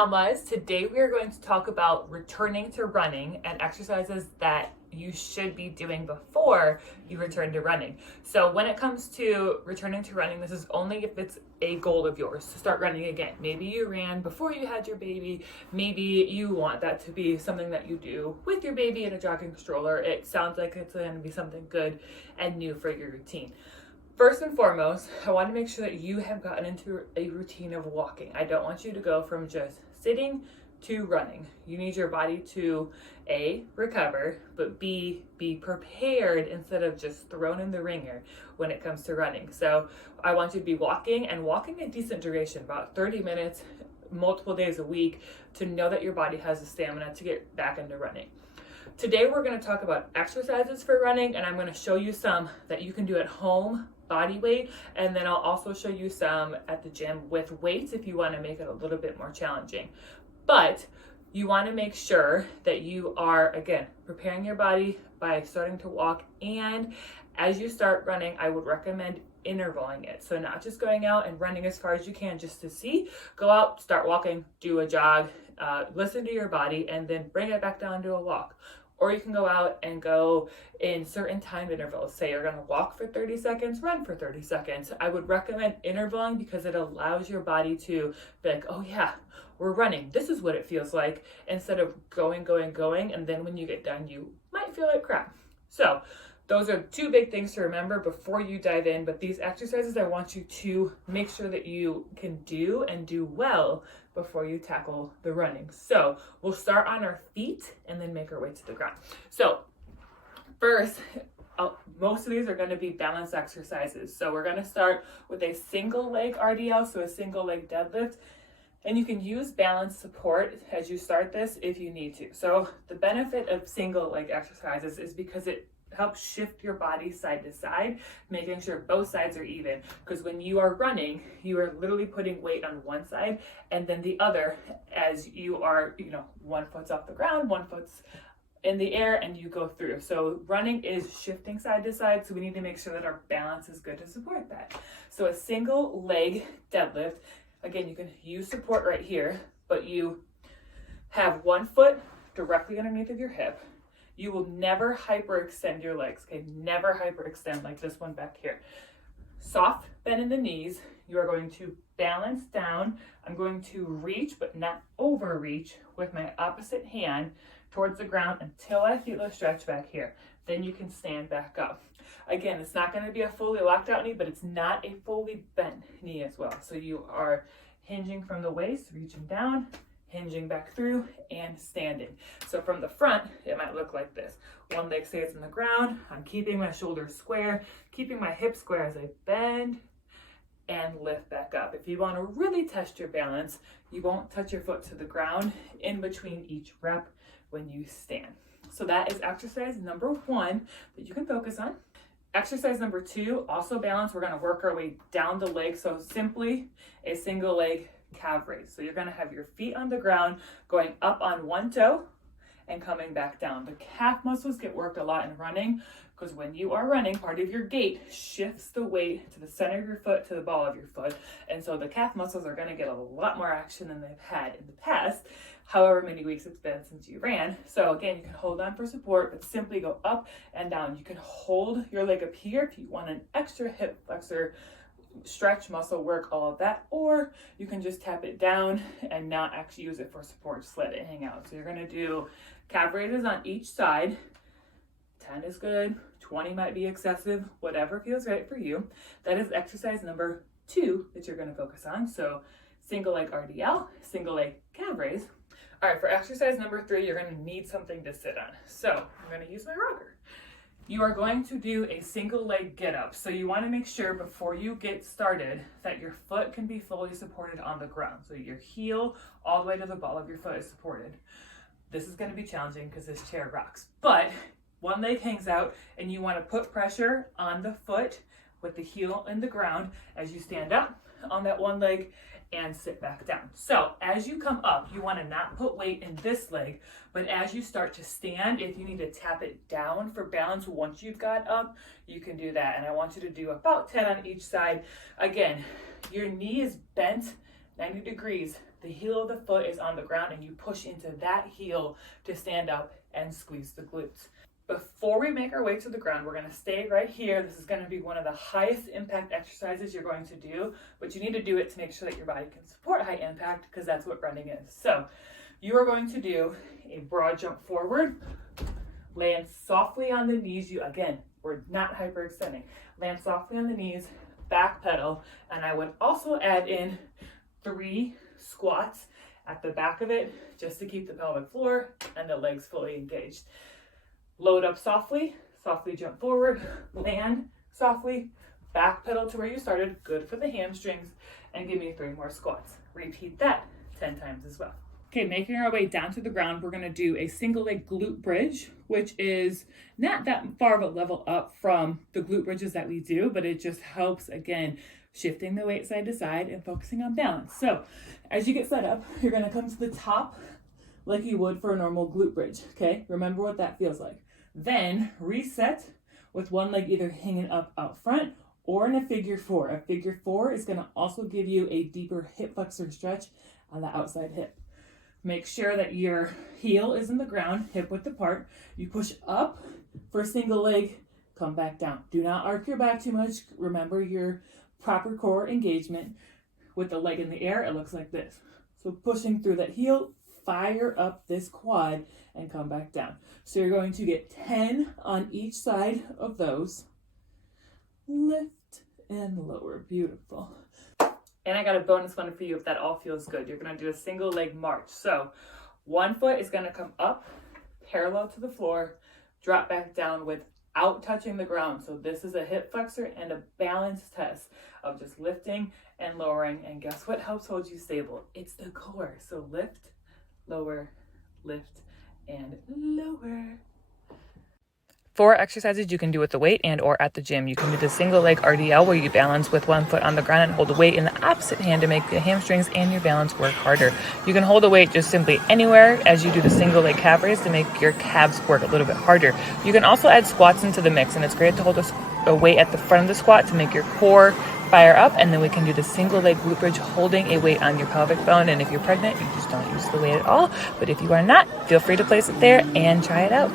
mamas. Today we are going to talk about returning to running and exercises that you should be doing before you return to running. So when it comes to returning to running, this is only if it's a goal of yours to start running again. Maybe you ran before you had your baby. Maybe you want that to be something that you do with your baby in a jogging stroller. It sounds like it's going to be something good and new for your routine. First and foremost, I want to make sure that you have gotten into a routine of walking. I don't want you to go from just sitting to running. You need your body to A, recover, but B, be prepared instead of just thrown in the ringer when it comes to running. So I want you to be walking and walking a decent duration, about 30 minutes, multiple days a week, to know that your body has the stamina to get back into running. Today we're going to talk about exercises for running, and I'm going to show you some that you can do at home, body weight, and then I'll also show you some at the gym with weights if you want to make it a little bit more challenging. But you want to make sure that you are, again, preparing your body by starting to walk, and as you start running, I would recommend intervaling it. So not just going out and running as far as you can just to see, go out, start walking, do a jog, listen to your body, and then bring it back down to a walk. Or you can go out and go in certain time intervals. Say you're going to walk for 30 seconds, run for 30 seconds. I would recommend intervaling because it allows your body to be like, oh yeah, we're running. This is what it feels like, instead of going. And then when you get done, you might feel like crap. So those are two big things to remember before you dive in. But these exercises, I want you to make sure that you can do and do well before you tackle the running. So we'll start on our feet and then make our way to the ground. So first, most of these are going to be balance exercises. So we're going to start with a single leg RDL, so a single leg deadlift. And you can use balance support as you start this if you need to. So the benefit of single leg exercises is because it helps shift your body side to side, making sure both sides are even. Because when you are running, you are literally putting weight on one side and then the other as you are, one foot's off the ground, one foot's in the air, and you go through. So running is shifting side to side, so we need to make sure that our balance is good to support that. So a single leg deadlift, again, you can use support right here, but you have one foot directly underneath of your hip. You will never hyperextend your legs, okay? Never hyperextend like this one back here. Soft bend in the knees. You are going to balance down. I'm going to reach, but not overreach, with my opposite hand towards the ground until I feel a stretch back here. Then you can stand back up. Again, it's not going to be a fully locked out knee, but it's not a fully bent knee as well. So you are hinging from the waist, reaching down, hinging back through, and standing. So from the front, it might look like this. One leg stays on the ground. I'm keeping my shoulders square, keeping my hips square as I bend and lift back up. If you want to really test your balance, you won't touch your foot to the ground in between each rep when you stand. So that is exercise number 1 that you can focus on. Exercise number 2, also balance. We're going to work our way down the leg. So simply a single leg calf raise. So you're going to have your feet on the ground, going up on one toe and coming back down. The calf muscles get worked a lot in running because when you are running, part of your gait shifts the weight to the center of your foot to the ball of your foot. And so the calf muscles are going to get a lot more action than they've had in the past, however many weeks it's been since you ran. So again, you can hold on for support, but simply go up and down. You can hold your leg up here if you want an extra hip flexor stretch muscle work, all of that, or you can just tap it down and not actually use it for support, just let it hang out. So you're going to do calf raises on each side. 10 is good, 20 might be excessive, whatever feels right for you. That is exercise number 2 that you're going to focus on. So single leg RDL, single leg calf raise. All right, for exercise number 3, you're going to need something to sit on. So I'm going to use my rocker. You are going to do a single leg get up. So you want to make sure before you get started that your foot can be fully supported on the ground. So your heel all the way to the ball of your foot is supported. This is going to be challenging because this chair rocks, but one leg hangs out and you want to put pressure on the foot with the heel in the ground as you stand up on that one leg and sit back down. So as you come up, you want to not put weight in this leg, but as you start to stand, if you need to tap it down for balance once you've got up, you can do that. And I want you to do about 10 on each side. Again, your knee is bent 90 degrees. The heel of the foot is on the ground and you push into that heel to stand up and squeeze the glutes. Before we make our way to the ground, we're gonna stay right here. This is gonna be one of the highest impact exercises you're going to do, but you need to do it to make sure that your body can support high impact, because that's what running is. So you are going to do a broad jump forward, land softly on the knees. Again, we're not hyperextending. Land softly on the knees, back pedal, and I would also add in 3 squats at the back of it just to keep the pelvic floor and the legs fully engaged. Load up softly, softly jump forward, land softly, back pedal to where you started, good for the hamstrings, and give me 3 more squats. Repeat that 10 times as well. Okay, making our way down to the ground, we're gonna do a single leg glute bridge, which is not that far of a level up from the glute bridges that we do, but it just helps, again, shifting the weight side to side and focusing on balance. So as you get set up, you're gonna come to the top like you would for a normal glute bridge, okay? Remember what that feels like. Then reset with one leg either hanging up out front or in a figure 4. A figure 4 is gonna also give you a deeper hip flexor stretch on the outside hip. Make sure that your heel is in the ground, hip width apart. You push up for a single leg, come back down. Do not arc your back too much. Remember your proper core engagement. With the leg in the air, it looks like this. So pushing through that heel, fire up this quad and come back down. So you're going to get 10 on each side of those. Lift and lower, beautiful. And I got a bonus one for you if that all feels good. You're gonna do a single leg march. So one foot is gonna come up parallel to the floor, drop back down without touching the ground. So this is a hip flexor and a balance test of just lifting and lowering. And guess what helps hold you stable? It's the core. So lift, lower, lift, and lower. 4 exercises you can do with the weight and or at the gym. You can do the single leg RDL where you balance with one foot on the ground and hold the weight in the opposite hand to make the hamstrings and your balance work harder. You can hold the weight just simply anywhere as you do the single leg calf raise to make your calves work a little bit harder. You can also add squats into the mix, and it's great to hold a weight at the front of the squat to make your core fire up, and then we can do the single leg glute bridge holding a weight on your pelvic bone. And if you're pregnant, you just don't use the weight at all. But if you are not, feel free to place it there and try it out.